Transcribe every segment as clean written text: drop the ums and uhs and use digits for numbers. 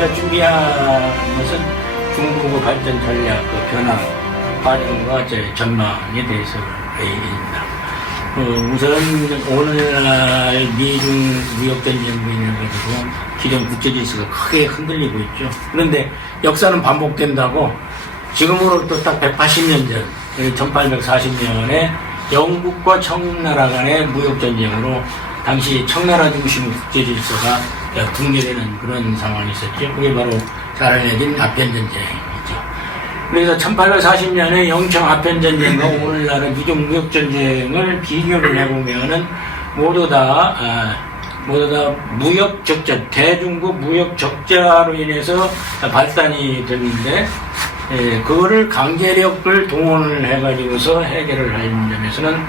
제가 준비한 것은 중국의 발전 전략 변화, 활용과 전망에 대해서 얘기입니다. 우선 오늘날 미중 무역전쟁으로 인해 가지고 기존 국제질서가 크게 흔들리고 있죠. 그런데 역사는 반복된다고 지금으로부터 딱 180년 전, 1840년에 영국과 청나라 간의 무역전쟁으로 당시 청나라 중심 국제질서가 붕괴되는 그런 상황이 있었죠. 그게 바로 잘 알려진 아편전쟁이죠. 그래서 1840년에 영청 아편전쟁과 오늘날의 미중 무역전쟁을 비교를 해보면은 모두 다 무역 적자, 대중국 무역 적자로 인해서 발단이 됐는데, 그거를 강제력을 동원을 해가지고서 해결을 하는 점에서는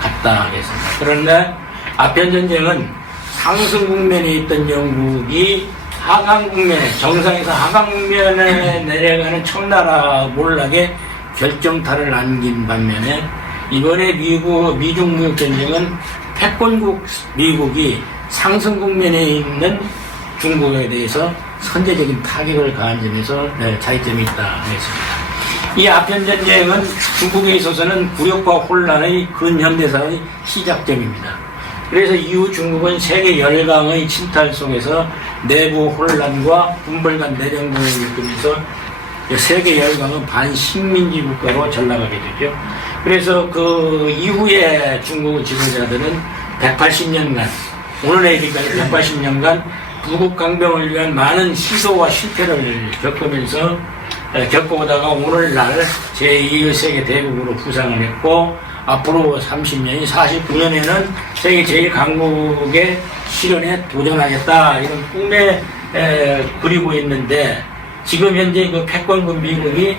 같다 하겠습니다. 그런데 아편전쟁은 상승 국면에 있던 영국이 하강 국면에, 정상에서 하강 국면에 내려가는 청나라 몰락에 결정타를 남긴 반면에, 이번에 미중 무역전쟁은 패권국 미국이 상승 국면에 있는 중국에 대해서 선제적인 타격을 가한 점에서 차이점이 있다 했습니다. 이 아편전쟁은 중국에 있어서는 굴욕과 혼란의 근현대사의 시작점입니다. 그래서 이후 중국은 세계 열강의 침탈 속에서 내부 혼란과 분벌간 내정부를 일으키면서 세계 열강은 반식민지 국가로 전락하게 되죠. 그래서 그 이후에 중국 지도자들은 180년간, 오늘에 이르기까지 180년간 부국 강병을 위한 많은 시도와 실패를 겪어오다가 오늘날 제2의 세계 대국으로 부상을 했고, 앞으로 30년이 49년에는 세계 제1강국의 실현에 도전하겠다, 이런 꿈에 그리고 있는데, 지금 현재 그 패권국 미국이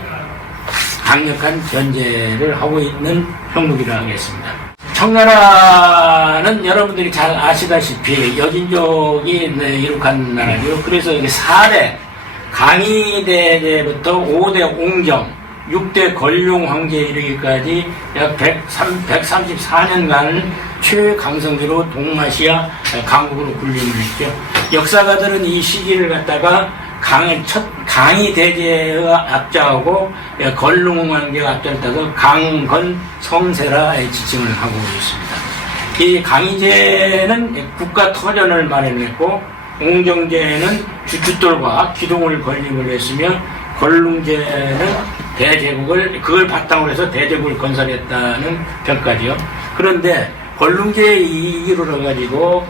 강력한 견제를 하고 있는 형국이라 하겠습니다. 청나라는 여러분들이 잘 아시다시피 여진족이 이룩한 나라죠. 그래서 이게 4대 강희대제부터 5대 옹정, 6대 걸룡 황제에 이르기까지 약 134년간을 최강성기로 동아시아 강국으로 군림을 했죠. 역사가들은 이 시기를 갖다가 강희대제가 앞장하고 걸룡 황제가 앞장을 따서 강건 성세라 지칭을 하고 있습니다. 이 강희제는 국가 터전을 마련했고, 옹정제는 주춧돌과 기둥을 건립을 했으며, 걸룡제는 대제국을 그걸 바탕으로 해서 대제국을 건설했다는 평가지요. 그런데 걸룡제에 이르러 가지고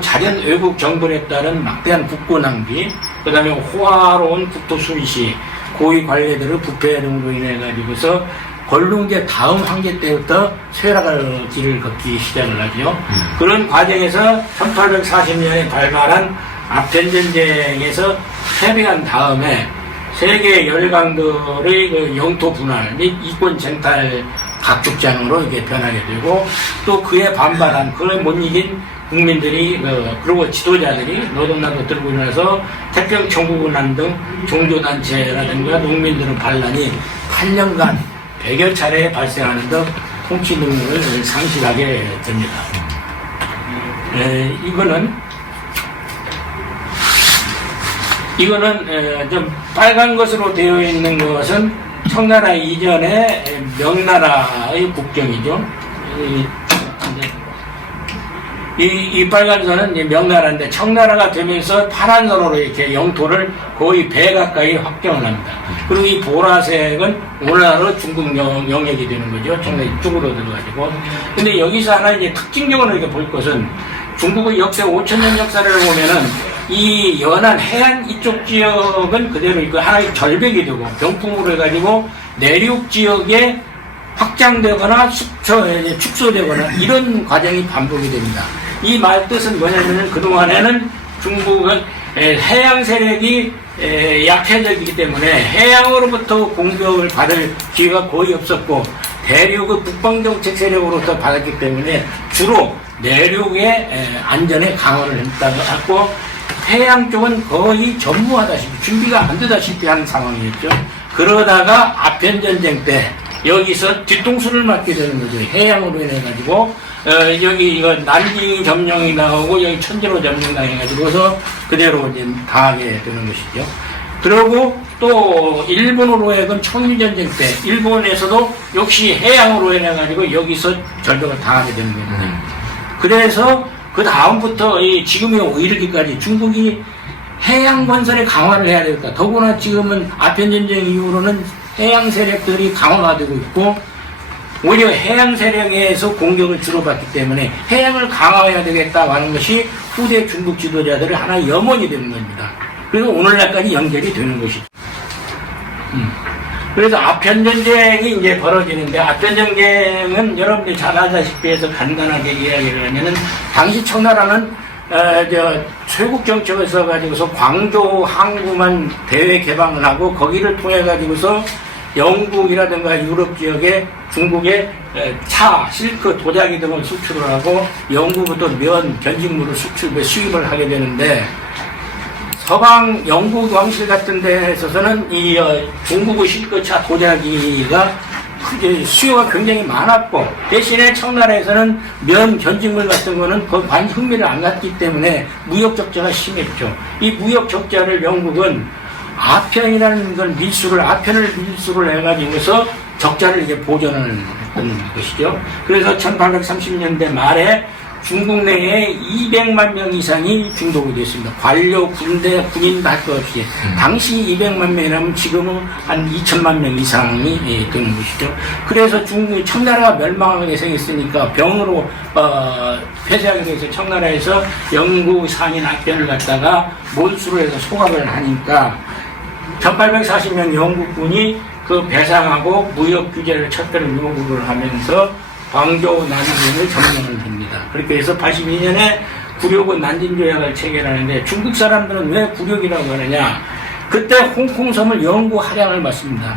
자연 외국 정벌에 따른 막대한 국고 낭비, 그 다음에 호화로운 국토 수리시, 고위 관례들의 부패 등으로 인해 가지고서 걸룡제 다음 황제 때부터 쇠락의 길을 걷기 시작을 하죠. 그런 과정에서 1840년에 발발한 아편전쟁에서 패배한 다음에 세계 열강들의 그 영토 분할 및 이권 쟁탈 각축장으로 이게 변하게 되고, 또 그에 반발한, 그걸 못 이긴 국민들이, 그리고 지도자들이 노동난도 들고 일어나서 태평청구군란 등 종교단체라든가 농민들의 반란이 8년간 100여 차례 발생하는 등 통치 능력을 상실하게 됩니다. 이거는 좀 빨간 것으로 되어 있는 것은 청나라 이전의 명나라의 국경이죠. 이 빨간 선은 명나라인데, 청나라가 되면서 파란 선으로 이렇게 영토를 거의 배 가까이 확정을 합니다. 그리고 이 보라색은 오늘날의 중국 영역이 되는 거죠. 청나라 이쪽으로 들어가지고. 근데 여기서 하나 이제 특징적으로 이렇게 볼 것은, 중국의 역사 5,000년 역사를 보면은 이 연안 해안 이쪽 지역은 그대로 있고, 하나의 절벽이 되고 병풍으로 해가지고 내륙 지역에 확장되거나 축소되거나 이런 과정이 반복이 됩니다. 이 말 뜻은 뭐냐면, 그동안에는 중국은 해양 세력이 약해졌기 때문에 해양으로부터 공격을 받을 기회가 거의 없었고, 대륙의 북방정책 세력으로부터 받았기 때문에 주로 내륙의 안전에 강화를 했고, 해양 쪽은 거의 전무하다시피, 준비가 안 되다시피 하는 상황이었죠. 그러다가 아편전쟁 때 여기서 뒤통수를 맞게 되는 거죠. 해양으로 인해 가지고 여기 이거 난징 점령이 나오고 여기 천지로 점령 당해가지고서 그대로 이제 당하게 되는 것이죠. 그리고 또 일본으로의 그 청일전쟁 때 일본에서도 역시 해양으로 해가지고 여기서 절벽을 당하게 되는 겁니다. 그래서 그 다음부터 지금에 이르기까지 중국이 해양 건설에 강화를 해야 되겠다. 더구나 지금은 아편전쟁 이후로는 해양 세력들이 강화가 되고 있고 오히려 해양 세력에서 공격을 주로 받기 때문에 해양을 강화해야 되겠다 하는 것이 후대 중국 지도자들의 하나의 염원이 되는 겁니다. 그래서 오늘날까지 연결이 되는 것이죠. 그래서 아편전쟁이 이제 벌어지는데 아편전쟁은 여러분들이 잘 아다시피 해서 간단하게 이야기를 하면은 당시 청나라는 최국 정책을 써가지고서 광교 항구만 대외 개방을 하고 거기를 통해 가지고서 영국이라든가 유럽 지역에 중국의 차, 실크, 도자기 등을 수출을 하고 영국부터 면, 견직물을 수입을 하게 되는데 서방 영국 왕실 같은 데에 있어서는 이 중국의 실크차, 도자기가 수요가 굉장히 많았고 대신에 청나라에서는 면, 견직물 같은 거는 거의 흥미를 안 갖기 때문에 무역 적자가 심했죠. 이 무역 적자를 영국은 아편이라는 걸 아편을 밀수를 해가지고서 적자를 이제 보전을 했던 것이죠. 그래서 1830년대 말에 중국 내에 200만 명 이상이 중독이 됐습니다. 관료, 군대, 군인 할 것 없이. 당시 200만 명이라면 지금은 한 2천만 명 이상이 되는 것이죠. 그래서 청나라가 멸망하게 생겼으니까 병으로 폐쇄하게 돼서 청나라에서 영구 상인 악변을 갖다가 몰수를 해서 소각을 하니까 1840년 영국군이 그 배상하고 무역 규제를 철저히 요구를 하면서 광교 난징을 점령을 합니다. 그렇게 해서 82년에 구력은 난징조약을 체결하는데 중국 사람들은 왜 구력이라고 하느냐? 그때 홍콩섬을 영구 할양을 받습니다.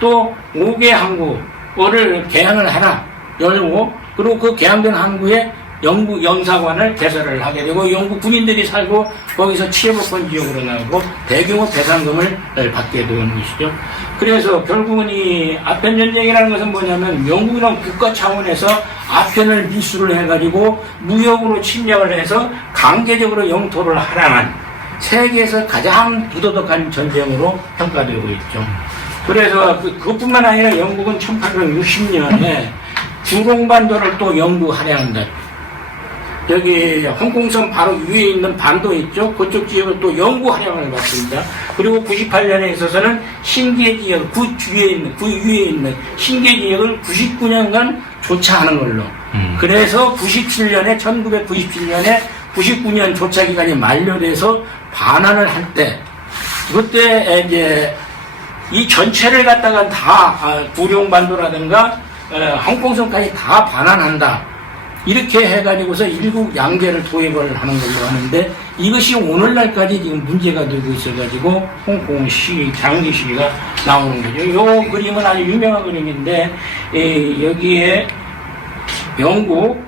또 5개 항구를 개항을 하라 열고 그리고 그 개항된 항구에 영국 영사관을 개설을 하게 되고 영국 군인들이 살고 거기서 취해복권 지역으로 나오고 대규모 배상금을 받게 되는 것이죠. 그래서 결국은 이 아편전쟁이라는 것은 뭐냐면 영국이란 국가 차원에서 아편을 밀수를 해가지고 무역으로 침략을 해서 강제적으로 영토를 할양한 세계에서 가장 부도덕한 전쟁으로 평가되고 있죠. 그래서 그것뿐만 아니라 영국은 1860년에 주롱반도를 또 영구 할양한다. 여기 홍콩섬 바로 위에 있는 반도 있죠. 그쪽 지역을 또 영구 할양을 받습니다. 그리고 98년에 있어서는 신계 지역, 그 위에 있는 신계 지역을 99년간 조차하는 걸로. 그래서 1997년에 99년 조차 기간이 만료돼서 반환을 할 때, 그때 이제 이 전체를 갖다가 다 구룡반도라든가 홍콩섬까지 다 반환한다. 이렇게 해가지고서 일국 양제를 도입을 하는 걸로 하는데 이것이 오늘날까지 지금 문제가 되고 있어가지고 홍콩 시위, 장기 시위가 나오는 거죠. 이 그림은 아주 유명한 그림인데 여기에 영국,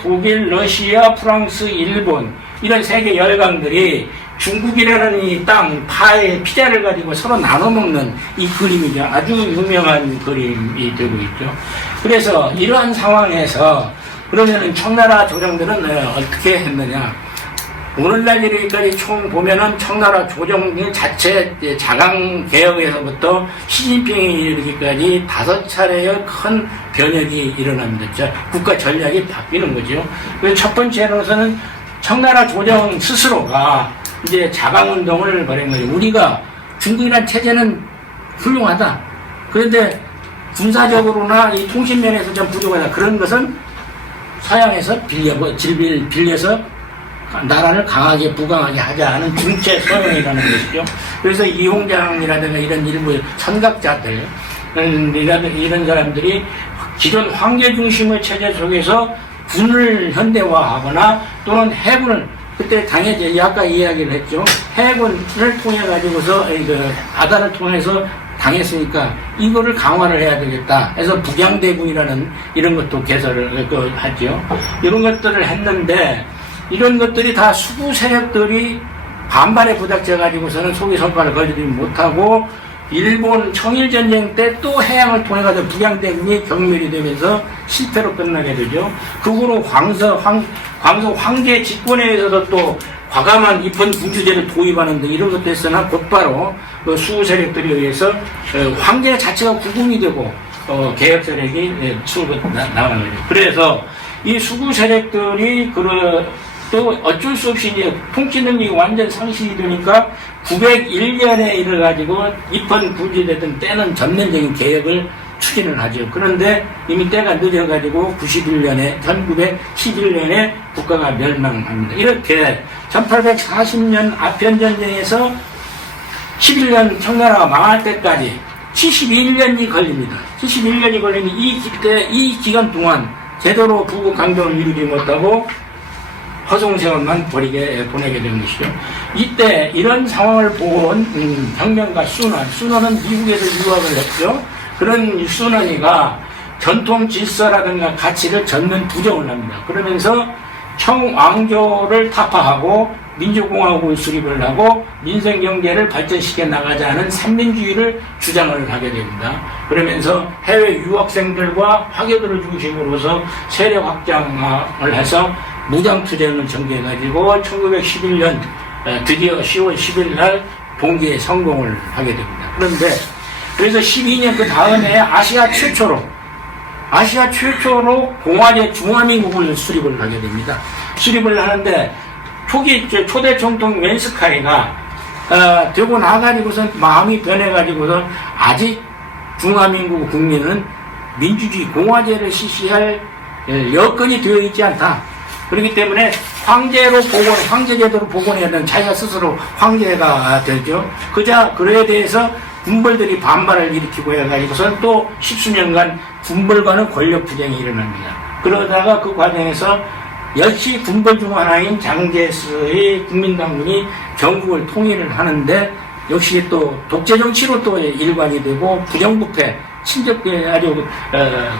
독일, 러시아, 프랑스, 일본 이런 세계 열강들이 중국이라는 이 땅, 파의 피자를 가지고 서로 나눠 먹는 이 그림이죠. 아주 유명한 그림이 되고 있죠. 그래서 이러한 상황에서 그러면은 청나라 조정들은 어떻게 했느냐. 오늘날 이르기까지 총 보면은 청나라 조정 자체 자강 개혁에서부터 시진핑이 이르기까지 5차례의 큰 변혁이 일어납니다. 국가 전략이 바뀌는 거죠. 그래서 첫 번째로서는 청나라 조정 스스로가 이제 자강운동을 벌인 거죠. 우리가 중국이란 체제는 훌륭하다. 그런데 군사적으로나 이 통신면에서 좀 부족하다. 그런 것은 서양에서 빌려서 나라를 강하게 부강하게 하자는 중체 서양이라는 것이죠. 그래서 이홍장이라든가 이런 일부 선각자들 이런 사람들이 기존 황제 중심의 체제 속에서 군을 현대화하거나 또는 해군을 그때 당연히 아까 이야기를 했죠. 해군을 통해 가지고서 아단을 통해서 당했으니까 이거를 강화를 해야 되겠다 해서 북양대군이라는 이런 것도 개설을 하죠. 이런 것들을 했는데 이런 것들이 다 수구 세력들이 반발에 부닥쳐 가지고서는 속이 성과를 거두지 못하고 일본 청일전쟁 때 또 해양을 통해 가지고 북양대군이 경멸이 되면서 실패로 끝나게 되죠. 그 후로 광서 황제 집권에 의해서도 또 과감한 입헌 군주제를 도입하는 등 이런 것도 했으나 곧바로 그 수구 세력들에 의해서 황제 자체가 구금이 되고 개혁 세력이 나가는 거죠. 그래서 이 수구 세력들이 또 어쩔 수 없이 이제 통치 능력이 완전 상실이 되니까 901년에 이르가지고 입헌 군주되던 때는 전면적인 개혁을 추진을 하죠. 그런데 이미 때가 늦어가지고 1911년에 국가가 멸망합니다. 이렇게 1840년 아편전쟁에서 11년 청나라가 망할 때까지 71년이 걸립니다. 71년이 걸리는 이 기간 동안 제대로 부국 강정을 이루지 못하고 허송세월만 보내게 된 것이죠. 이때 이런 상황을 본 혁명가 순원은 미국에서 유학을 했죠. 그런 순원이가 전통 질서라든가 가치를 전면 부정을 합니다. 그러면서 청왕조를 타파하고 민주공화국을 수립을 하고 민생경제를 발전시켜 나가자는 삼민주의를 주장을 하게 됩니다. 그러면서 해외 유학생들과 화교들을 중심으로서 세력 확장을 해서 무장투쟁을 전개해가지고 1911년 드디어 10월 10일 날 봉기에 성공을 하게 됩니다. 그런데 그래서 12년 그 다음에 아시아 최초로 공화제 중화민국을 수립을 하게 됩니다. 수립을 하는데 초대 총통 웬스카이가 되고 나가지고선 마음이 변해가지고선 아직 중화민국 국민은 민주주의 공화제를 실시할 여건이 되어 있지 않다. 그렇기 때문에 황제제도로 복원해야 하는 자기가 스스로 황제가 되죠. 그에 대해서 군벌들이 반발을 일으키고 해가지고선 또 십수년간 군벌과는 권력투쟁이 일어납니다. 그러다가 그 과정에서 역시 군벌 중 하나인 장제스의 국민당군이 전국을 통일을 하는데 역시 또 독재 정치로 또 일관이 되고 부정부패, 아주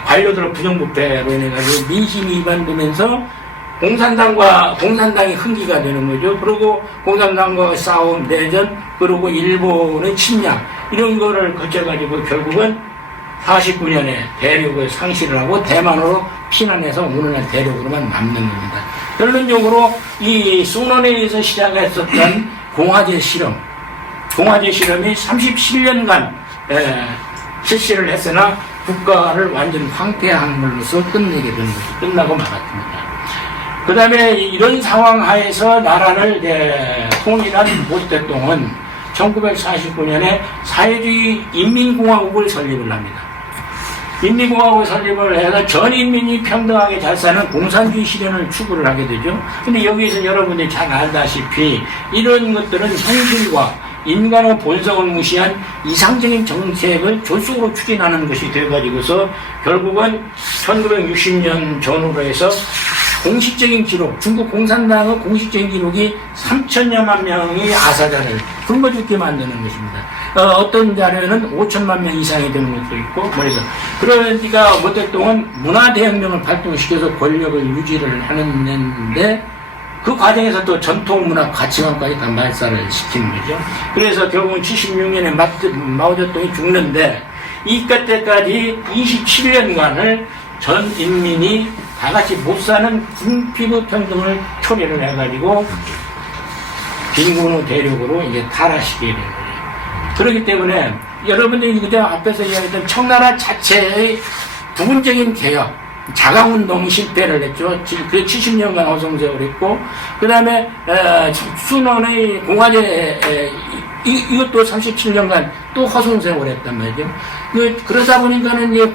관료들의 부정부패로 인해가지고 민심이 위반되면서 공산당이 흥기가 되는 거죠. 그리고 공산당과 싸움, 내전, 그리고 일본의 침략 이런 거를 거쳐가지고 결국은 49년에 대륙을 상실을 하고 대만으로 피난해서 오늘날 대륙으로만 남는 겁니다. 결론적으로 이 순원에 의해서 시작했었던 공화제 실험이 37년간 실시를 했으나 국가를 완전 황폐함으로써 끝내게 된 것이 끝나고 말았습니다. 그 다음에 이런 상황 하에서 나라를 통일한 모택동은 1949년에 사회주의 인민공화국을 설립을 합니다. 인민공화국을 설립을 해서 전 인민이 평등하게 잘 사는 공산주의 실현을 추구를 하게 되죠. 근데 여기에서 여러분들이 잘 알다시피 이런 것들은 현실과 인간의 본성을 무시한 이상적인 정책을 졸속으로 추진하는 것이 되어가지고서 결국은 1960년 전후로 해서 공식적인 기록, 중국 공산당의 공식적인 기록이 3천여만 명의 아사자를 굶어 죽게 만드는 것입니다. 어떤 자료에는 5천만 명 이상이 되는 것도 있고, 그러니까 모택동은 문화대혁명을 발동시켜서 권력을 유지를 하는데, 그 과정에서 또 전통문화 가치관까지 다 말살을 시키는 거죠. 그래서 결국은 76년에 마오쩌둥이 죽는데, 이때까지 27년간을 전 인민이 다 같이 못 사는 군피부 평등을 초래를 해가지고 빈곤의 대륙으로 이제 탈환시키게 되는 거예요. 그렇기 때문에 여러분들이 그때 앞에서 이야기했던 청나라 자체의 부분적인 개혁, 자강운동이 실패를 했죠. 그 70년간 허송세월을 했고, 그 다음에 순원의 공화제 이것도 37년간 또 허송세월을 했단 말이죠. 그러다 보니까는 이제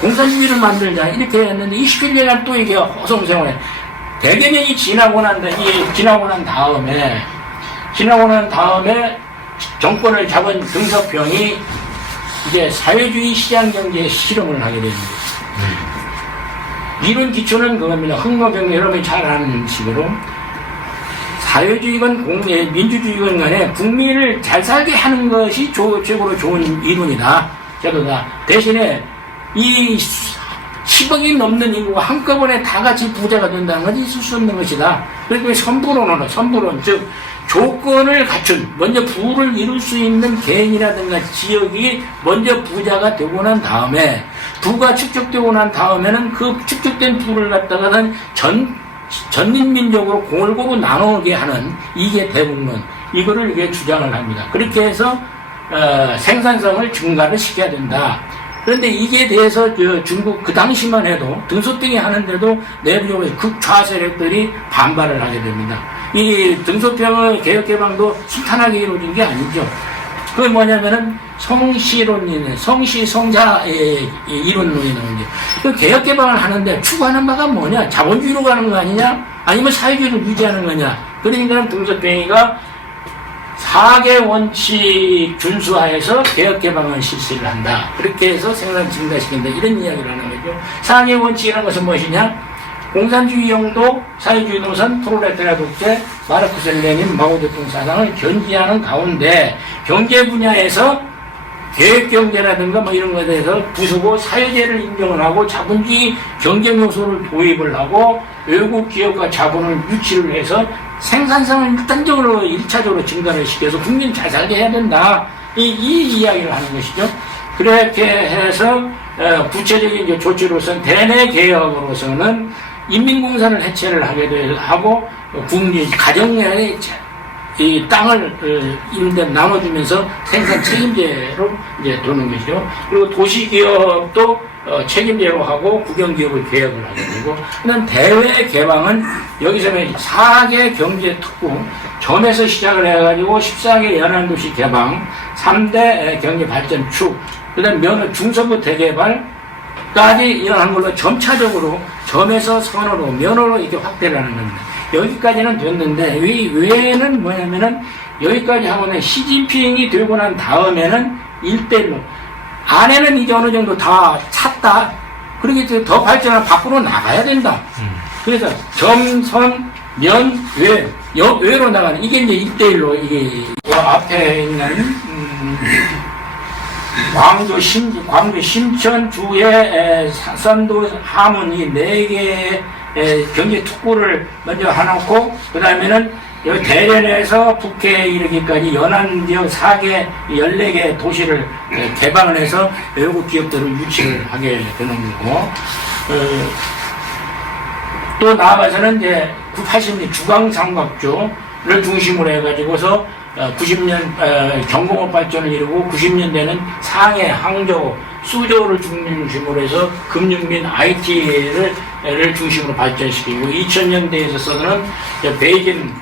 공산주의를 만들자 이렇게 했는데 27년간 또 이게 허송세월에 100여 년이 지나고 난 다음에 정권을 잡은 등석병이 이제 사회주의 시장경제 실험을 하게 됩니다. 이런 기초는 그겁니다. 흥노병 여러분이 잘 아는 식으로 사회주의건 민주주의건 간에 국민을 잘 살게 하는 것이 최고로 좋은 이론이다. 제도다. 대신에 이 10억이 넘는 인구가 한꺼번에 다 같이 부자가 된다는 것이 있을 수 없는 것이다. 그래서 선부론, 즉 조건을 갖춘, 먼저 부를 이룰 수 있는 개인이라든가 지역이 먼저 부자가 되고 난 다음에, 부가 축적되고 난 다음에는 그 축적된 부를 갖다가는 전인민족으로 골고루 나누게 하는, 이게 대국론, 이거를 이게 주장을 합니다. 그렇게 해서 생산성을 증가를 시켜야 된다. 그런데 이게 대해서 중국 그 당시만 해도 등소평이 하는데도 내부적으로 극좌 세력들이 반발을 하게 됩니다. 이 등소평의 개혁개방도 순탄하게 이루어진 게 아니죠. 그게 뭐냐면은 성시론이네, 성시성자의 이론론이 나오는 게. 그 개혁개방을 하는데 추구하는 바가 뭐냐? 자본주의로 가는 거 아니냐? 아니면 사회주의를 유지하는 거냐? 그러니까 등소평이가 4개 원칙 준수하에서 개혁개방을 실시를 한다. 그렇게 해서 생산 증가시킨다. 이런 이야기를 하는 거죠. 4개 원칙이라는 것은 무엇이냐? 공산주의 영도, 사회주의 노선, 프롤레타리아 독재, 마르크스 레닌, 마오쩌둥 사상을 견지하는 가운데 경제 분야에서 계획경제라든가 뭐 이런 것에 대해서 부수고 사회제를 인정을 하고 자본주의 경쟁 요소를 도입을 하고 외국 기업과 자본을 유치를 해서 생산성을 일단적으로 1차적으로 증가를 시켜서 국민 잘 살게 해야 된다. 이 이야기를 하는 것이죠. 그렇게 해서 구체적인 이제 조치로서는 대내 개혁으로서는 인민공사를 해체를 하게 하고 국민 가정내에 이 땅을 나눠주면서 생산 책임제로 이제 도는 것이죠. 그리고 도시기업도 책임제로 하고 국영기업을 개혁을 하게 되고, 그다음 대외 개방은 여기서는 4개 경제특구, 점에서 시작을 해가지고 14개 연안도시 개방, 3대 경제발전축, 그다음 중서부 대개발까지 일어난 걸로 점차적으로 점에서 선으로, 면으로 이렇게 확대를 하는 겁니다. 여기까지는 됐는데, 이 외에는 뭐냐면은, 여기까지 하고는 시진핑이 되고 난 다음에는 1대1로, 안에는 이제 어느 정도 다 찼다. 그러기 더 발전을 밖으로 나가야 된다. 그래서 점, 선, 면, 외로 나가는, 이게 이제 1대1로, 이게, 앞에 있는, 광주, 심천, 주해, 선도, 함은 이 4개의 경제 특구를 먼저 해놓고, 그 다음에는 여기 대련에서 북해에 이르기까지 연안 지역 4개, 14개 도시를 개방을 해서 외국 기업들을 유치를 하게 되는 거고, 또 나아가서는 이제 80년 주광삼각주를 중심으로 해가지고서 90년 경공업 발전을 이루고 90년대는 상해, 항저우, 수저우를 중심으로 해서 금융 및 IT를 중심으로 발전시키고 2000년대에서는 베이징,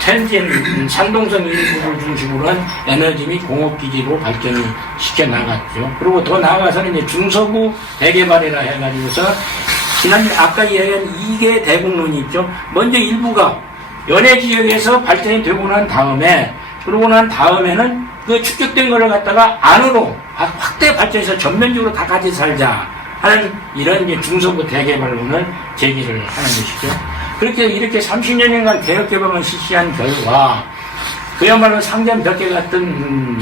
텐진, 산동성 일부를 중심으로 한 에너지 및 공업기지로 발전을 시켜나갔죠. 그리고 더 나아가서는 이제 중서부 대개발이라 해가지고서 지난 아까 이야기한 2개 대국론이 있죠. 먼저 일부가 연해 지역에서 발전이 되고 난 다음에, 그러고 난 다음에는 그 축적된 거를 갖다가 안으로 확대 발전해서 전면적으로 다 같이 살자 하는 이런 이제 중서부 대개발론을 제기를 하는 것이죠. 그렇게 이렇게 30년간 개혁개방을 실시한 결과 그야말로 상전100개 같은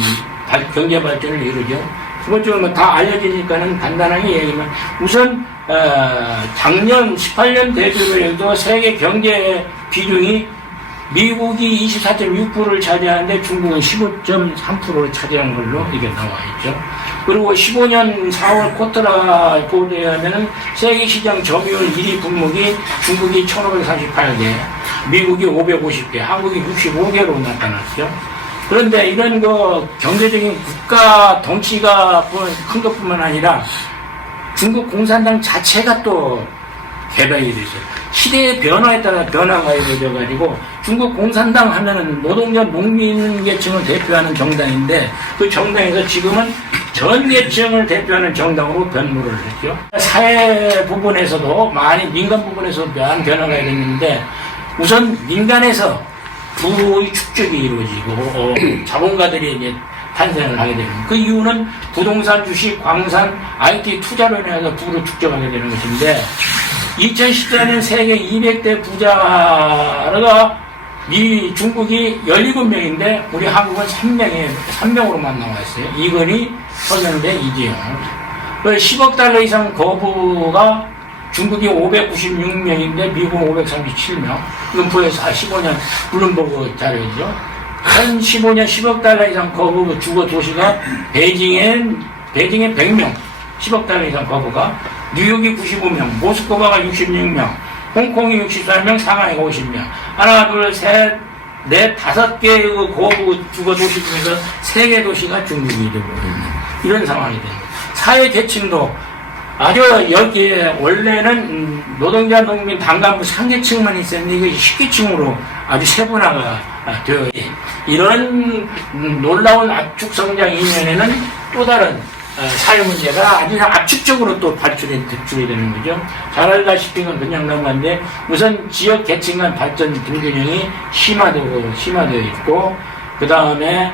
경제 발전을 이루죠. 그것좀 다 알려지니까는 간단하게 얘기하면 우선 작년 18년 대비로 해도 세계 경제 비중이 미국이 24.6%를 차지하는데 중국은 15.3%를 차지한 걸로 이게 나와 있죠. 그리고 15년 4월 코트라 보도에 하면은 세계 시장 점유율 1위 품목이 중국이 1,548개, 미국이 550개, 한국이 65개로 나타났죠. 그런데 이런 거 경제적인 국가 덩치가 큰 것뿐만 아니라 중국 공산당 자체가 또 개방이 되죠. 시대의 변화에 따라 변화가 이루어져가지고 중국 공산당 하면은 노동자 농민 계층을 대표하는 정당인데 그 정당에서 지금은 전 계층을 대표하는 정당으로 변모를 했죠. 사회 부분에서도 많이 민간 부분에서 많은 변화가 있는데 우선 민간에서 부의 축적이 이루어지고 자본가들이 이제 탄생을 하게 되는 그 이유는 부동산, 주식, 광산, IT 투자로 인해서 부를 축적하게 되는 것인데 2014년 세계 200대 부자가 이 중국이 17명인데 우리 한국은 3명으로만 나와 있어요. 이건희, 서명대, 이재용. 10억 달러 이상 거부가 중국이 596명인데 미국은 537명. 이건 부에서 15년 블룸버그 자료죠. 한 15년 10억 달러 이상 거부 주거 도시가 베이징에 100명, 10억 달러 이상 거부가, 뉴욕이 95명, 모스크바가 66명, 홍콩이 64명, 상하이가 50명. 하나, 둘, 셋, 넷, 5개의 거부 주거 도시 중에서 3개 도시가 중국이 되고 있는 이런 상황이 됩니다. 사회 계층도 아주 여기에 원래는 노동자, 농민, 단간부 상계층만 있었는데 이게 식계층으로 아주 세분화가 되어 이런 놀라운 압축 성장 이면에는 또 다른 사회 문제가 아주 압축적으로 또 발출이 되는 거죠. 잘 알다시피 그냥 넘어갔는데 우선 지역 계층 간 발전 불균형이 심화되어 있고 그 다음에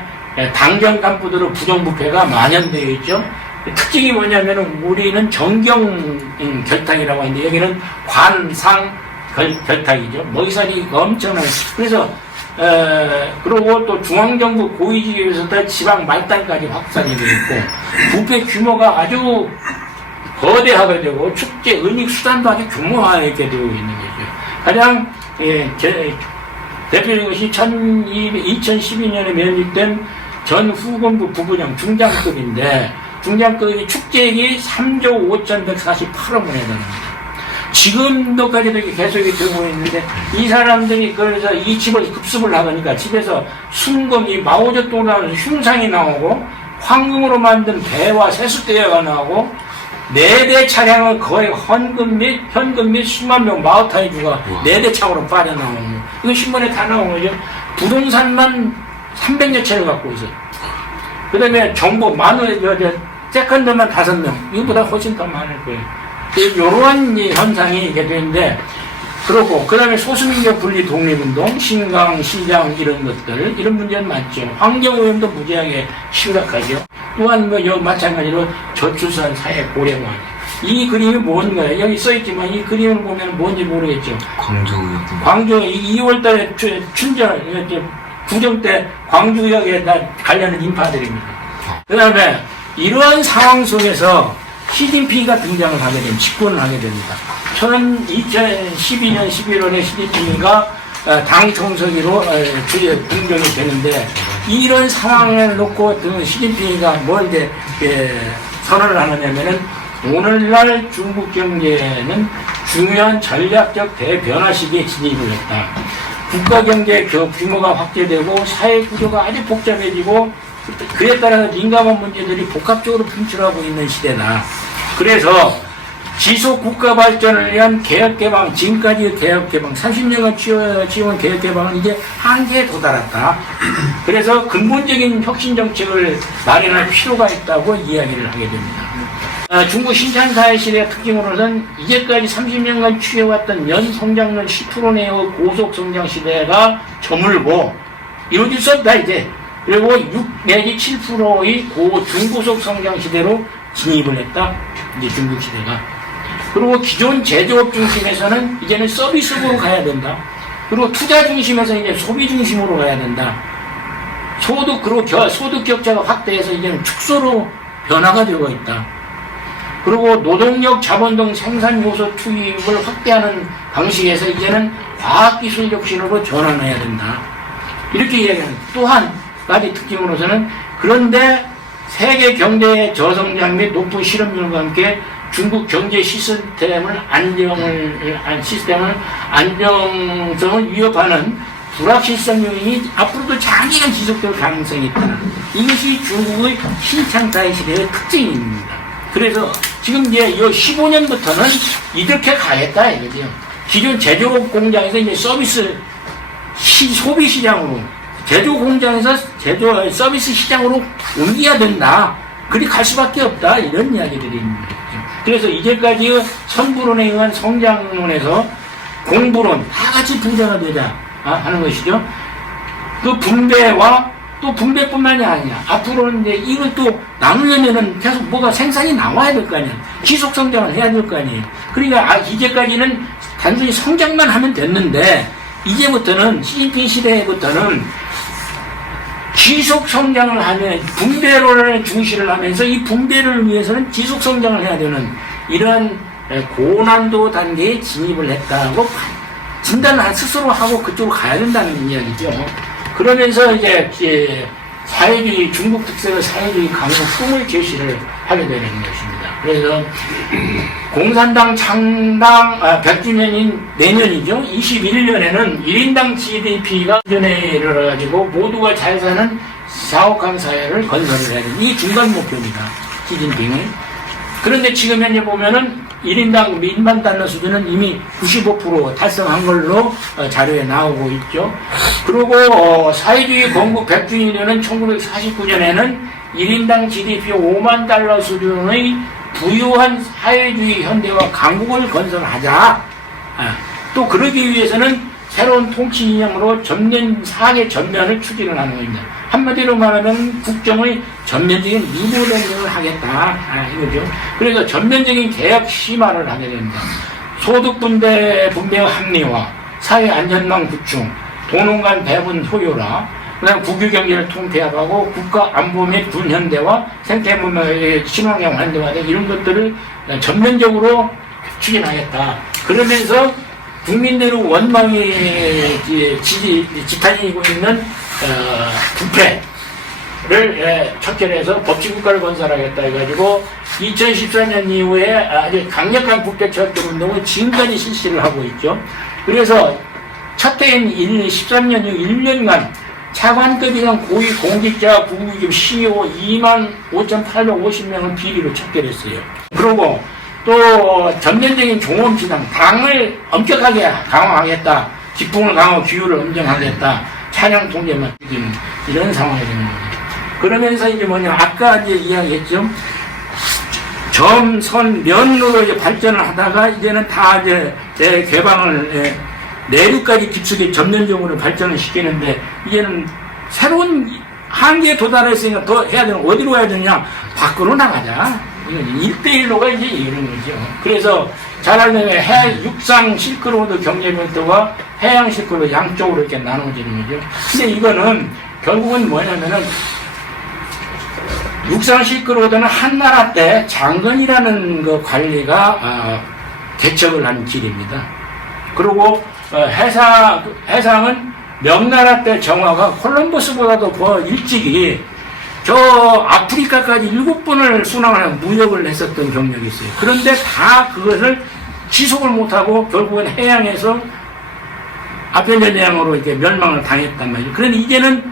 당정 간부들의 부정부패가 만연되어 있죠. 특징이 뭐냐면은 우리는 정경 결탁이라고 하는데 여기는 관상 결탁이죠. 먹이살이 엄청나요. 그래서 그리고 또 중앙정부 고위직에서부터 지방 말단까지 확산이 되어 있고 부패 규모가 아주 거대하게 되고 축제, 은닉 수단도 아주 규모화하게 되어 있는 거죠. 가장 대표적인 것이 2012년에 면직된 전 후공부 부부장 중장급인데 중장급이 축제액이 3조 5,148억 원에 달합니다. 지금도까지도 계속이 되고 있는데 이 사람들이 그래서 이 집을 급습을 하니까 집에서 순금이 마오쩌둥이라는 흉상이 나오고 황금으로 만든 배와 세숫대야가 나오고 4대 차량은 거의 현금 및 수만 명 마오타이주가 4대 차고로 빠져나오는 이거 신문에 다 나온 거죠. 부동산만 300여 채를 갖고 있어요. 그 다음에 정보 세컨드만 5명 이거보다 훨씬 더 많을 거예요. 이러한 현상이 이게 되는데 그렇고 그 다음에 소수민족 분리 독립운동, 신강, 시장 이런 것들 이런 문제는 많죠. 환경오염도 무지하게 심각하죠. 또한 마찬가지로 저출산 사회 고령화 이 그림이 뭔가요? 여기 써있지만 이 그림을 보면 뭔지 모르겠죠. 광주 2월달에 구정 때 광주역에 관련된 인파들입니다. 그 다음에 이러한 상황 속에서 시진핑이가 등장을 하게 됩니다. 집권을 하게 됩니다. 2012년 11월에 시진핑이가 당 총서기로 등정이 되는데 이런 상황을 놓고 시진핑이가 뭘 이제 선언을 하느냐면은 오늘날 중국 경제는 중요한 전략적 대변화 시기에 진입을 했다. 국가 경제 규모가 확대되고 사회 구조가 아주 복잡해지고 그에 따라서 민감한 문제들이 복합적으로 분출하고 있는 시대다. 그래서 지속 국가 발전을 위한 개혁개방, 지금까지의 개혁개방, 30년간 취해온 개혁개방은 이제 한계에 도달했다. 그래서 근본적인 혁신 정책을 마련할 필요가 있다고 이야기를 하게 됩니다. 중국 신창사회 시대의 특징으로는 이제까지 30년간 취해왔던 연 성장률 10% 내의 고속 성장 시대가 저물고 이루어질 수 없다 이제. 그리고 6 내지 7%의 중고속 성장 시대로 진입을 했다. 이제 중국 시대가. 그리고 기존 제조업 중심에서는 이제는 서비스업으로 가야 된다. 그리고 투자 중심에서 이제 소비 중심으로 가야 된다. 소득 격차가 확대해서 이제는 축소로 변화가 되고 있다. 그리고 노동력, 자본 등 생산 요소 투입을 확대하는 방식에서 이제는 과학기술적 신호로 전환해야 된다. 이렇게 이야기합니다. 또한 가지 특징으로서는 그런데 세계 경제의 저성장 및 높은 실업률과 함께 중국 경제 시스템을 안정성을 위협하는 불확실성 요인이 앞으로도 장기간 지속될 가능성이 있다. 이것이 중국의 신창사회 시대의 특징입니다. 그래서 지금 이제 15년부터는 이렇게 가겠다 이거죠. 기존 제조업 공장에서 이제 소비 시장으로 제조 공장에서 서비스 시장으로 옮겨야 된다. 그리 갈 수밖에 없다. 이런 이야기들입니다. 그래서 이제까지 선부론에 의한 성장론에서 공부론 다 같이 부자가 되자 하는 것이죠. 그 분배와 또 분배뿐만이 아니야. 앞으로는 이제 이걸 또 나누려면은 계속 뭐가 생산이 나와야 될 거 아니야. 지속 성장을 해야 될 거 아니에요. 그러니까 이제까지는 단순히 성장만 하면 됐는데 이제부터는 시진핑 시대부터는 지속 성장을 하면 분배론을 중시를 하면서 이 분배를 위해서는 지속 성장을 해야 되는 이러한 고난도 단계에 진입을 했다고 진단을 스스로 하고 그쪽으로 가야 된다는 이야기죠. 그러면서 이제 사회주의, 중국 특색의 사회주의 강국 꿈을 제시를 하게 되는 것입니다. 그래서 공산당 창당 100주년인 내년이죠. 21년에는 1인당 GDP가 전에 이르러가지고 모두가 잘 사는 사업강 사회를 건설을 해야 되는, 이게 중간 목표입니다. 시진핑은. 그런데 지금 현재 보면은 1인당 민만 달러 수준은 이미 95% 달성한 걸로 자료에 나오고 있죠. 그리고 사회주의 건국 100주년은 1949년에는 1인당 GDP 5만 달러 수준의 부유한 사회주의 현대화 강국을 건설하자. 또 그러기 위해서는 새로운 통치 이념으로 사회 전면을 추진을 하는 겁니다. 한마디로 말하면 국정의 전면적인 리모델링을 하겠다 이거죠. 그래서 전면적인 개혁 심화를 하게 됩니다. 소득분배 합리화, 사회 안전망 구축, 도농 간 배분 효율화, 그다음 국유경제를 통폐합하고 국가 안보 및 군현대화, 생태문화의 친환경 현대화 등 이런 것들을 전면적으로 추진하겠다. 그러면서 국민들의 원망이 지탄이고 있는 부패를 척결해서 법치국가를 건설하겠다 해가지고 2014년 이후에 아주 강력한 부패 척결 운동을 지금까지 실시를 하고 있죠. 그래서 첫 해인 13년 이후 1년간 차관급 이상 고위 공직자 국무기업 CEO 25,850명을 비리로 척결했어요. 그리고 또 전면적인 종업지당, 당을 엄격하게 강화하겠다, 직분을 강화, 규율을 엄정하겠다, 찬양 통제만 이런 상황이 되는 겁니다. 그러면서 이제 아까 이제 이야기했죠. 점, 선, 면으로 이제 발전을 하다가 이제는 다 이제 개방을 내륙까지 깊숙이 전면적으로 발전을 시키는데, 이제는 새로운 한계에 도달했으니까 더 해야 되는, 어디로 해야 되냐? 밖으로 나가자. 1대1로가 이제 이런 거죠. 그래서 잘 알면 육상 실크로드 경제벨트와 해양 실크로드 양쪽으로 이렇게 나눠지는 거죠. 근데 이거는 결국은 뭐냐면은, 육상 실크로드는 한나라 때 장건이라는 그 관리가 개척을 한 길입니다. 그리고 해상은 명나라 때 정화가 콜럼버스보다도 더 일찍이 저 아프리카까지 7번을 순항하는 무역을 했었던 경력이 있어요. 그런데 다 그것을 지속을 못하고 결국은 해양에서 아편전쟁으로 이렇게 멸망을 당했단 말이죠. 그런데 이제는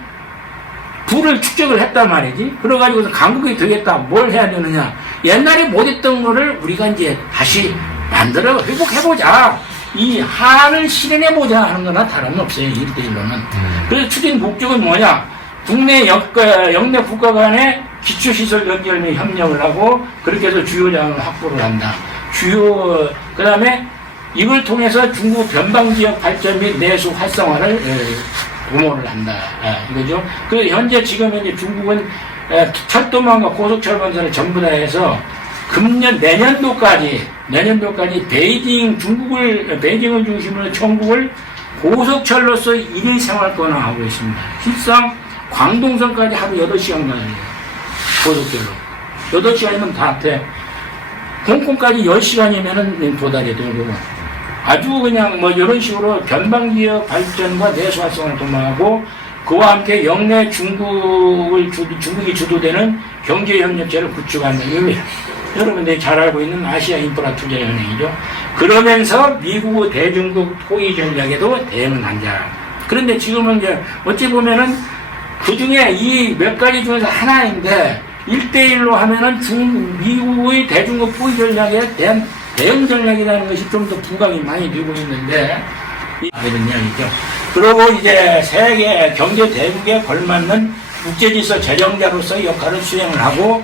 부를 축적을 했단 말이지. 그래가지고 강국이 되겠다. 뭘 해야 되느냐. 옛날에 못했던 거를 우리가 이제 다시 만들어 회복해보자. 이 한을 실현해보자 하는 거나 다름없어요. 1대1로는. 그래서 추진 목적은 뭐냐. 국내 영내 국가 간의 기초시설 연결 및 협력을 하고 그렇게 해서 주요 자원을 확보를 한다. 그 다음에 이걸 통해서 중국 변방지역 발전 및 내수 활성화를 도모를 한다. 이거죠. 그래서 현재 중국은 철도망과 고속철반선을 전부 다 해서 금년 내년도까지 베이징을 중심으로 전국을 고속철로서 1일 생활권화하고 있습니다. 실상 광동선까지 하루 8시간 가요. 고속철로. 8시간이면 다 앞에. 홍콩까지 10시간이면은 도달이 되고. 아주 그냥 이런 식으로 변방지역 발전과 내수 활성화를 도모하고 그와 함께 영내 중국이 주도되는 경제협력체를 구축하는 여러분들이 잘 알고 있는 아시아 인프라 투자 연맹이죠. 그러면서 미국의 대중국 포위 전략에도 대응을 한다. 그런데 지금은 이제 어찌 보면은 그 중에 이 몇 가지 중에서 하나인데 1대1로 하면은 미국의 대중국 포위 전략에 대한 대응 전략이라는 것이 좀 더 부각이 많이 되고 있는데 이런 이야기죠. 그리고 이제 세계 경제 대국에 걸맞는 국제질서 제정자로서의 역할을 수행을 하고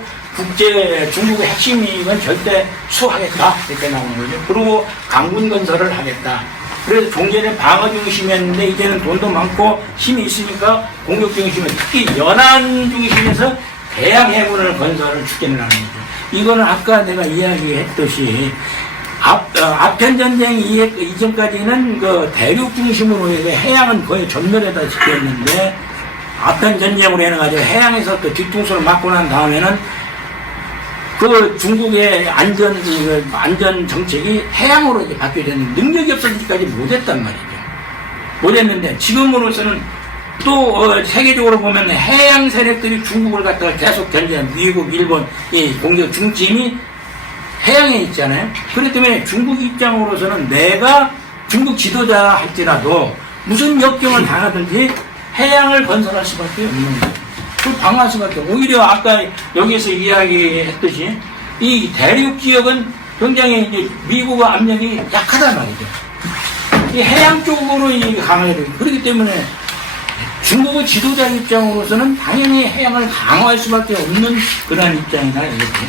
중국의 핵심 이익은 절대 수하겠다 이렇게 나오는 거죠. 그리고 강군 건설을 하겠다. 그래서 종전에 방어 중심이었는데 이제는 돈도 많고 힘이 있으니까 공격 중심은 특히 연안 중심에서 대양 해군을 건설을 추진을 하는 거죠. 이거는 아까 내가 이야기했듯이 아편전쟁 이전까지는 그 대륙 중심으로 해양은 거의 전멸에다 지켰는데 아편전쟁으로 해가지고 해양에서 또 뒤통수를 맞고 난 다음에는 그 중국의 안전 정책이 해양으로 이제 바뀌어야 되는 능력이 없어지기까지 못했단 말이죠. 못했는데 지금으로서는 또 세계적으로 보면 해양 세력들이 중국을 갖다가 계속 견제한 미국, 일본 이 공격 중심이 해양에 있잖아요. 그렇기 때문에 중국 입장으로서는 내가 중국 지도자 할지라도 무슨 역경을 당하든지 해양을 건설할 수밖에 없는 거예요. 그걸 방어할 수밖에 없고, 오히려 아까 여기서 이야기했듯이 이 대륙 지역은 굉장히 이제 미국의 압력이 약하단 말이죠. 이 해양 쪽으로 강해야 되고, 그렇기 때문에 중국의 지도자 입장으로서는 당연히 해양을 강화할 수밖에 없는 그런 입장이나 이렇게.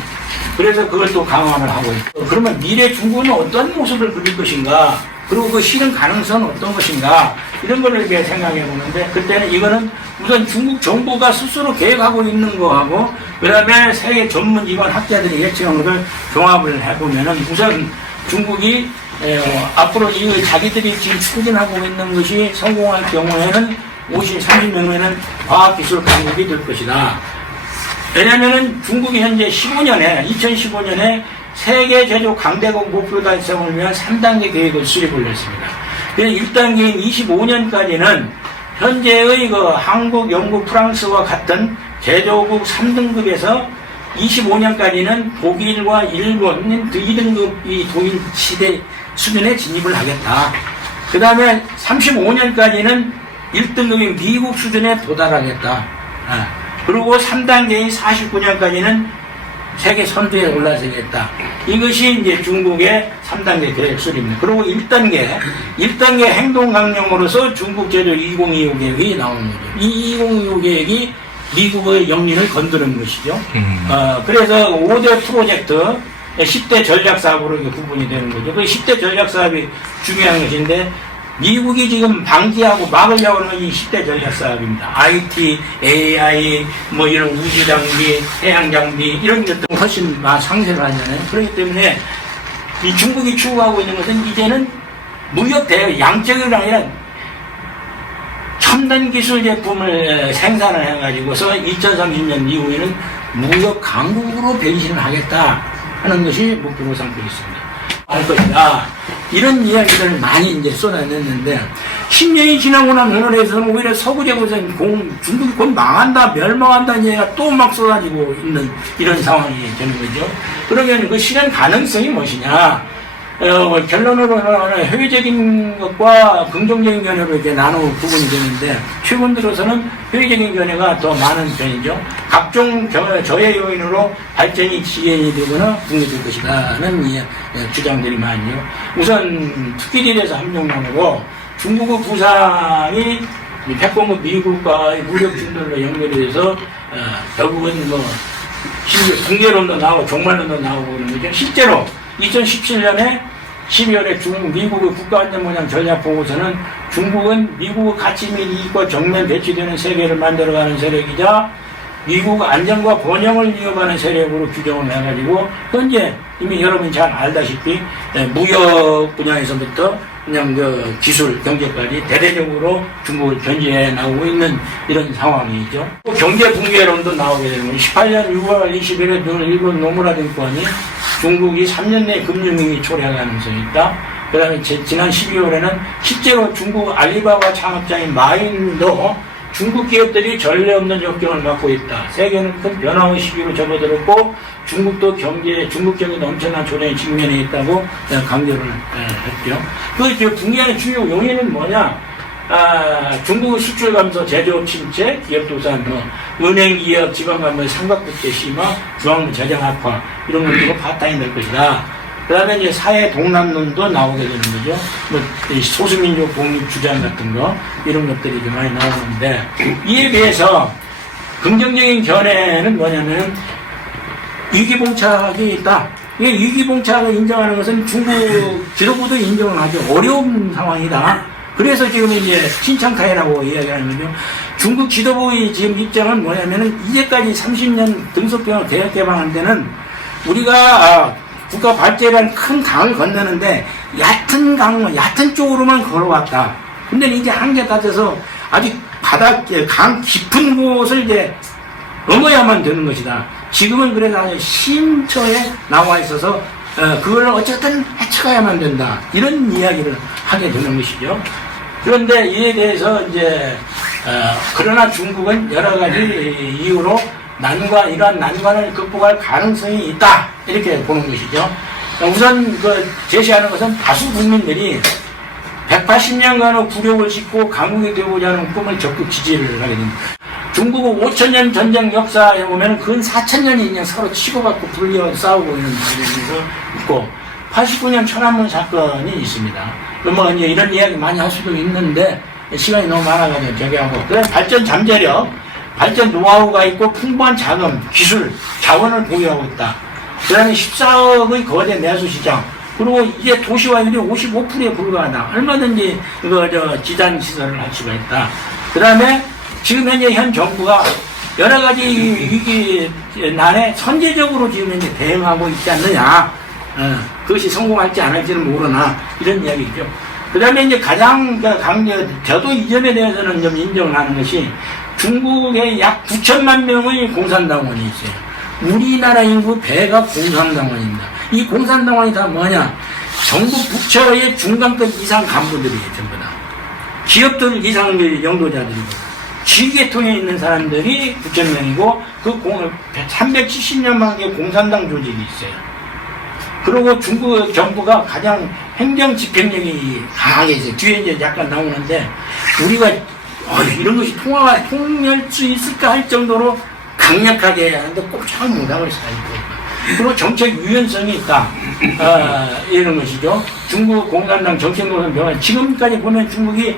그래서 그걸 또 강화를 하고 있고. 그러면 미래 중국은 어떤 모습을 그릴 것인가? 그리고 그 실현 가능성은 어떤 것인가? 이런 걸 이렇게 생각해 보는데, 그때는 이거는 우선 중국 정부가 스스로 계획하고 있는 거하고, 그 다음에 세계 전문기관 학자들이 예측한 것을 종합을 해보면은 우선 중국이 앞으로 이 자기들이 지금 추진하고 있는 것이 성공할 경우에는 30년 후에는 과학기술 강국이 될 것이다. 왜냐면은 중국이 현재 2015년에 세계 제조 강대국 목표 달성을 위한 3단계 계획을 수립을 했습니다. 1단계인 25년까지는 현재의 그 한국, 영국, 프랑스와 같은 제조국 3등급에서 25년까지는 독일과 일본 2등급 이 독일 시대 수준에 진입을 하겠다. 그 다음에 35년까지는 1등급인 미국 수준에 도달하겠다. 그리고 3단계인 49년까지는 세계 선두에 올라서겠다. 이것이 이제 중국의 3단계 계획 수립입니다. 그리고 1단계 행동 강령으로서 중국 제조 2025 계획이 나오는 거죠. 이 2025 계획이 미국의 영리를 건드는 것이죠. 그래서 5대 프로젝트, 10대 전략 사업으로 구분이 되는 거죠. 그 10대 전략 사업이 중요한 것인데, 미국이 지금 방지하고 막으려고 하는 이 10대 전략 사업입니다. IT, AI, 뭐 이런 우주 장비, 해양 장비, 이런 것들 훨씬 상세를 하잖아요. 그렇기 때문에 이 중국이 추구하고 있는 것은 이제는 무역 대회, 양적이 아니라 첨단 기술 제품을 생산을 해가지고서 2030년 이후에는 무역 강국으로 변신을 하겠다 하는 것이 목표로 삼고 있습니다. 할 것이다. 이런 이야기를 많이 이제 쏟아냈는데, 10년이 지나고 난 면에서는 오히려 서구제국에서는 중국이 곧 망한다, 멸망한다는 얘기가 또 막 쏟아지고 있는 이런 상황이 되는 거죠. 그러면 그 실현 가능성이 무엇이냐? 결론으로는 회의적인 것과 긍정적인 견해로 이렇게 나누고 구분이 되는데, 최근 들어서는 회의적인 견해가 더 많은 편이죠. 각종 저해 요인으로 발전이 지연이 되거나 붕괴될 것이라는 주장들이 많이요. 우선 특기들에서 함정론으로 중국의 부상이 패권국 미국과의 무력 충돌로 연결이 돼서 결국은 뭐 붕괴론도 나오고 종말론도 나오고 그런 거죠. 실제로 2017년에 12월에 미국의 국가안전보장 전략보고서는 중국은 미국의 가치 및 이익과 정면 배치되는 세계를 만들어가는 세력이자 미국 안전과 번영을 위협하는 세력으로 규정을 해가지고, 현재 이미 여러분이 잘 알다시피 무역 분야에서부터 그냥 그 기술, 경제까지 대대적으로 중국을 견제해 나오고 있는 이런 상황이죠. 경제 붕괴론도 나오게 되는 거예요. 18년 6월 20일에 일본 노무라 증권이 중국이 3년 내 금융위기 초래할 가능성이 있다. 그 다음에 지난 12월에는 실제로 중국 알리바바 창업자인 마인도 중국 기업들이 전례 없는 역경을 갖고 있다. 세계는 큰 변화의 시기로 접어들었고, 중국 경제도 엄청난 조정에 직면해 있다고 강조를 했죠. 그 붕괴하는 주요 요인은 뭐냐? 중국의 수출 감소, 제조업 침체, 기업 도산, 은행 기업, 지방 감소의 삼각국제 심화, 중앙부 재정 악화, 이런 것들이 바탕이 될 것이다. 그 다음에 이제 사회 동남론도 나오게 되는 거죠. 소수민족 독립 주장 같은 거, 이런 것들이 좀 많이 나오는데, 이에 비해서 긍정적인 견해는 뭐냐면, 위기봉착이 있다. 이 위기봉착을 인정하는 것은 중국 지도부도 인정을 하죠. 어려운 상황이다. 그래서 지금 이제 신창타이라고 이야기하는 거죠. 중국 지도부의 지금 입장은 뭐냐면은, 이제까지 30년 등속병을 대학 개방한 데는 우리가 국가 발전이라는 큰 강을 건너는데 얕은 쪽으로만 걸어왔다. 근데 이제 한계 따져서 아직 강 깊은 곳을 이제 넘어야만 되는 것이다. 지금은 그래서 아주 심처에 나와 있어서 그걸 어쨌든 해쳐가야만 된다. 이런 이야기를 하게 되는 것이죠. 그런데 이에 대해서 이제 그러나 중국은 여러 가지 이유로 이러한 난관을 극복할 가능성이 있다. 이렇게 보는 것이죠. 우선 제시하는 것은 다수 국민들이 180년간의 굴욕을 싣고 강국이 되고자 하는 꿈을 적극 지지를 하게 됩니다. 중국은 5천년 전쟁 역사에 보면 근 4천년이 그냥 서로 치고받고 불리하고 싸우고 있는 과정에서 있고 89년 천안문 사건이 있습니다. 뭐 이제 이런 이야기 많이 할 수도 있는데 시간이 너무 많아가지고 저기 하고 발전 잠재력, 발전 노하우가 있고 풍부한 자금, 기술, 자원을 보유하고 있다. 그 다음에 14억의 거대 내수 시장, 그리고 이제 도시화율이 55%에 불과하다. 얼마든지 지단 시설을 할 수가 있다. 그 다음에 지금 현재 현 정부가 여러 가지 위기 난에 선제적으로 지금 현재 대응하고 있지 않느냐. 그것이 성공할지 안 할지는 모르나 이런 이야기죠. 그 다음에 이제 가장 저도 이 점에 대해서는 좀 인정을 하는 것이 중국에 약 9천만 명의 공산당원이 있어요. 우리나라 인구 배가 공산당원입니다. 이 공산당원이 다 뭐냐? 정부 부처의 중간급 이상 간부들이에요, 전부 다. 기업들 이상 영도자들이고. 지계통에 있는 사람들이 9천 명이고, 370년만의 공산당 조직이 있어요. 그리고 중국 정부가 가장 행정 집행력이 강하게 있어요. 뒤에 이제 약간 나오는데, 우리가 이런 것이 통할 수 있을까 할 정도로 강력하게 하는데 꼼짝 못하고 있어요. 그리고 정책 유연성이 있다. 이런 것이죠. 중국 공산당 정책 노선 변화. 지금까지 보면 중국이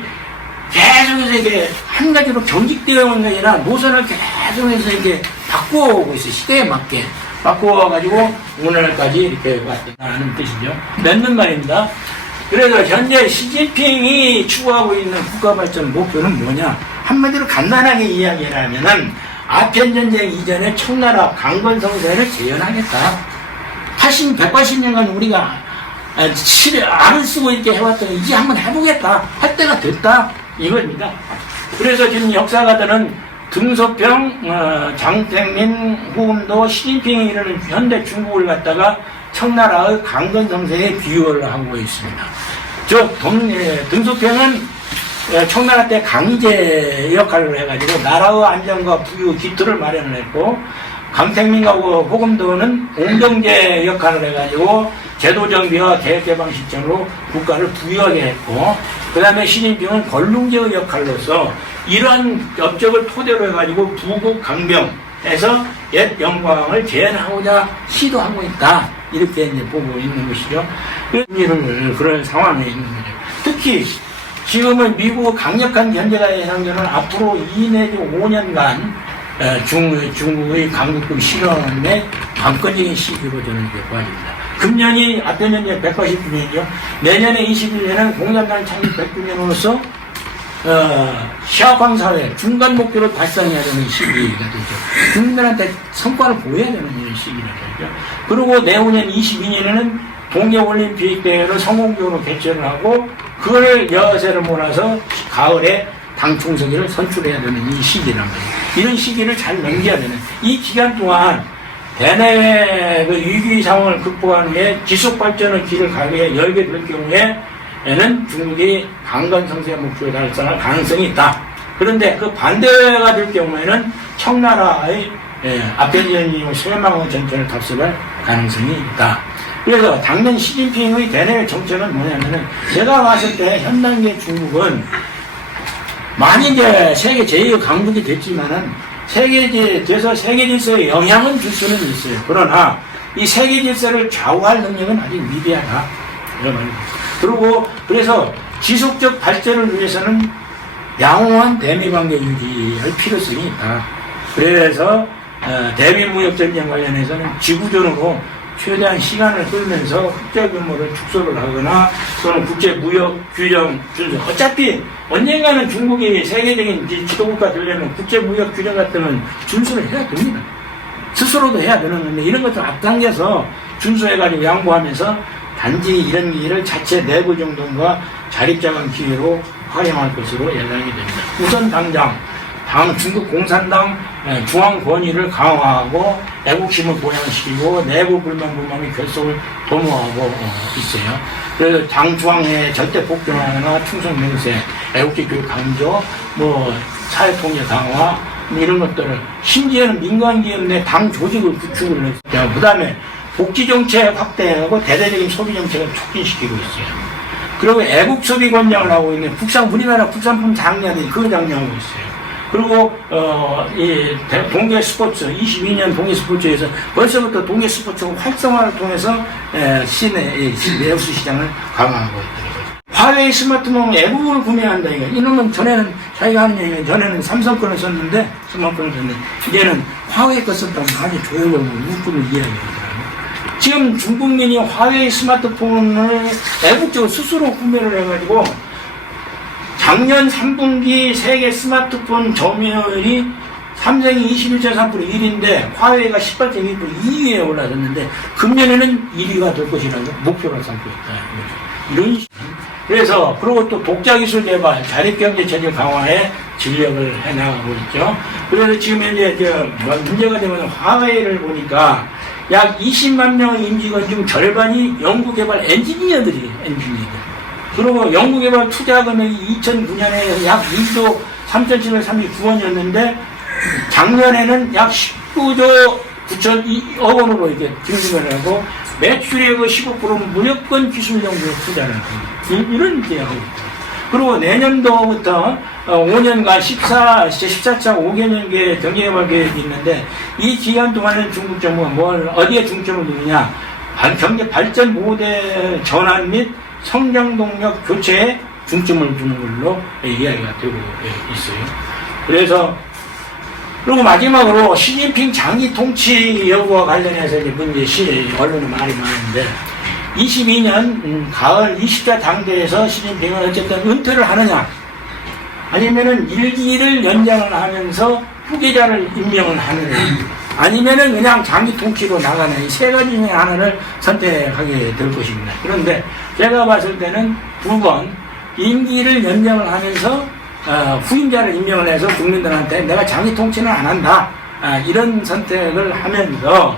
계속해서 이렇게 한 가지로 경직되어 있는 게 아니라 노선을 계속해서 이렇게 바꾸어오고 있어요. 시대에 맞게. 바꾸어가지고 오늘까지 이렇게 왔다는 뜻이죠. 맞는 말입니다. 그래서 현재 시진핑이 추구하고 있는 국가발전 목표는 뭐냐? 한마디로 간단하게 이야기하면은 아편전쟁 이전에 청나라 강건성세를 재현하겠다. 180년간 우리가 알을 쓰고 이렇게 해왔더니 이제 한번 해보겠다. 할 때가 됐다. 이겁니다. 그래서 지금 역사가들은 등소평, 장택민, 후금도, 시진핑이 이르는 현대 중국을 갖다가 청나라의 강건성세에 비유를 하고 있습니다. 등소평은 청나라 때 강제 역할을 해가지고 나라의 안정과 부유 기틀을 마련을 했고, 강택민과 호금도는 공정제 역할을 해가지고 제도정비와 계획개방 시점으로 국가를 부유하게 했고, 그 다음에 시진핑은 걸룽제의 역할로서 이러한 업적을 토대로 해가지고 부국 강병에서 옛 영광을 재현하고자 시도하고 있다. 이렇게 이제 보고 있는 것이죠. 그런 상황에 있는 거죠. 특히 지금은 미국의 강력한 견제가 예상되는 앞으로 2 내지 5년간 중국의 강국급 실험의 관건적인 시기로 저는 이제 보아집니다. 금년이 아편전쟁 180주년이죠. 내년에 21년은 공산당 창립 100주년으로서 시아광사회 중간 목표를 달성해야 되는 시기가 되죠. 국민들한테 성과를 보여야 되는 이런 시기가 되죠. 그리고 내후년 22년에는 동계올림픽 대회를 성공적으로 개최를 하고 그걸 여세를 몰아서 가을에 당 총서기를 선출해야 되는 이 시기란 말이에요. 이런 시기를 잘 넘겨야 되는 이 기간 동안 대내외 위기 상황을 극복하는 게 지속 발전의 길을 열게 될 경우에는 중국이 강건성세 목표에 달성할 가능성이 있다. 그런데 그 반대가 될 경우에는 청나라의 아편전쟁의 쇠망의 전쟁을 답습할 가능성이 있다. 그래서 당년 시진핑의 대내외 정책은 뭐냐면은 제가 봤을 때 현 단계 중국은 많이 이제 세계 제2의 강국이 됐지만은 세계 질서에 영향은 줄 수는 있어요. 그러나 이 세계 질서를 좌우할 능력은 아직 미비하다. 이런 말입니다. 그리고 그래서 지속적 발전을 위해서는 양호한 대미 관계 유지할 필요성이 있다. 그래서 대미 무역 전쟁 관련해서는 지구전으로 최대한 시간을 끌면서 흑자 규모를 축소를 하거나 또는 국제 무역 규정 준수. 어차피 언젠가는 중국이 세계적인 지도국가 되려면 국제 무역 규정 같은 건 준수를 해야 됩니다. 스스로도 해야 되는 건데 이런 것들 앞당겨서 준수해가지고 양보하면서 단지 이런 일을 자체 내부 정돈과 자립자금 기회로 활용할 것으로 예상이 됩니다. 우선 당장 중국 공산당 중앙 권위를 강화하고 애국심을 보양시키고 내부 불만의 결속을 도모하고 있어요. 그래서 당중앙회 절대 복종하거나 충성 맹세, 애국지 교육 강조, 사회통제 강화 이런 것들을 심지어는 민간기업 내 당 조직을 구축을 했어요. 그 다음에 복지정책 확대하고 대대적인 소비정책을 촉진시키고 있어요. 그리고 애국 소비 권장을 하고 있는 우리나라 국산품 장려들이 그거 장려하고 있어요. 그리고 이 동계 스포츠 22년 동계 스포츠에서 벌써부터 동계 스포츠 활성화를 통해서 시내 내수 시장을 강화하고 있더라고요. 화웨이 스마트폰 애국을 구매한다 이거. 이놈은 전에는 자기가 하는 얘기는 전에는 삼성 거를 썼는데 스마트폰을 썼는데 이제는 화웨이 거 썼다고 아주 조용하고 문구를 이야기하더라고요. 지금 중국민이 화웨이 스마트폰을 애국적으로 스스로 구매를 해가지고 작년 3분기 세계 스마트폰 점유율이 삼성이 21.3% 1위인데 화웨이가 18.2% 2위에 올라섰는데 금년에는 1위가 될 것이라고 목표를 삼고 있다. 이런 그래서 그리고 또 독자기술 개발, 자립경제 체제 강화에 진력을 해나가고 있죠. 그래서 지금 현재 문제가 되면 화웨이를 보니까 약 20만 명의 임직원 중 절반이 연구개발 엔지니어들이에요. 그리고 연구개발 투자 금액이 2009년에 약 2조 3,739원이었는데 작년에는 약 19조 9천억 원으로 이렇게 증빙을 하고 매출액의 15%는 무조건 기술 연구에 투자를 하고 이런 계약을 있고 그리고 내년도부터 5년간 14차 5개년계 경제개발 계획이 있는데 이 기간 동안은 중국 정부가 어디에 중점을 두느냐 경제 발전 모델 전환 및 성장 동력 교체에 중점을 두는 걸로 이야기가 되고 있어요. 그래서 그리고 마지막으로 시진핑 장기 통치 여부와 관련해서 이제 언론에 말이 많은데 22년 가을 20차 당대에서 시진핑은 어쨌든 은퇴를 하느냐 아니면은 일기를 연장을 하면서 후계자를 임명을 하느냐 아니면은 그냥 장기 통치로 나가는 이 세 가지 중에 하나를 선택하게 될 것입니다. 그런데 제가 봤을 때는 두 번 임기를 연장을 하면서 후임자를 임명을 해서 국민들한테 내가 장기 통치는 안 한다 이런 선택을 하면서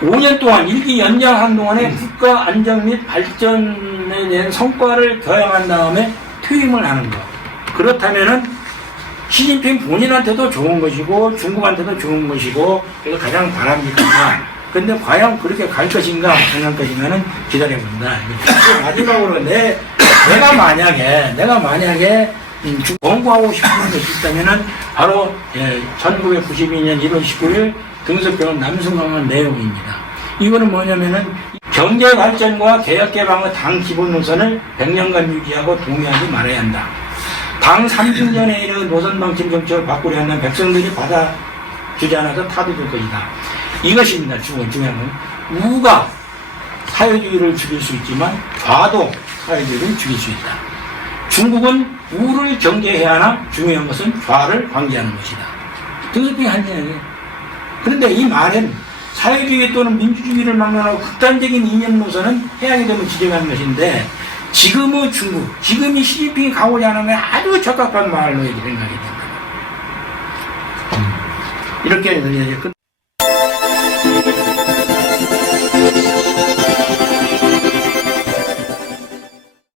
5년 동안 일기 연장한 동안에 국가 안정 및 발전에 대한 성과를 교양한 다음에 퇴임을 하는 것. 그렇다면은 시진핑 본인한테도 좋은 것이고 중국한테도 좋은 것이고 그래서 가장 바랍니다. 근데 과연 그렇게 갈 것인가 생각 것인가는 기다려본다. 마지막으로 내가 만약에 공부하고 싶은 것이 있다면은 바로 1992년 1월 19일 등석병원 남승강원 내용입니다. 이거는 뭐냐면은 경제 발전과 개혁 개방의 당 기본 노선을 100년간 유지하고 동의하지 말아야 한다. 당 30년에 이르는 노선 방침 정책을 바꾸려 하는 백성들이 받아주지 않아서 타도될 것이다. 이것입니다. 중요한 건 우가 사회주의를 죽일 수 있지만 좌도 사회주의를 죽일 수 있다. 중국은 우를 경계해야 하나 중요한 것은 좌를 관계하는 것이다. 등석병이 한 얘기예요. 그런데 이 말은 사회주의 또는 민주주의를 막론하고 극단적인 이념 노선은 해양이 되면 지정하는 것인데 지금의 중국, 지금이 시진핑이 가고자 하는 게 아주 적합한 말로 생각이 됩니다. 이렇게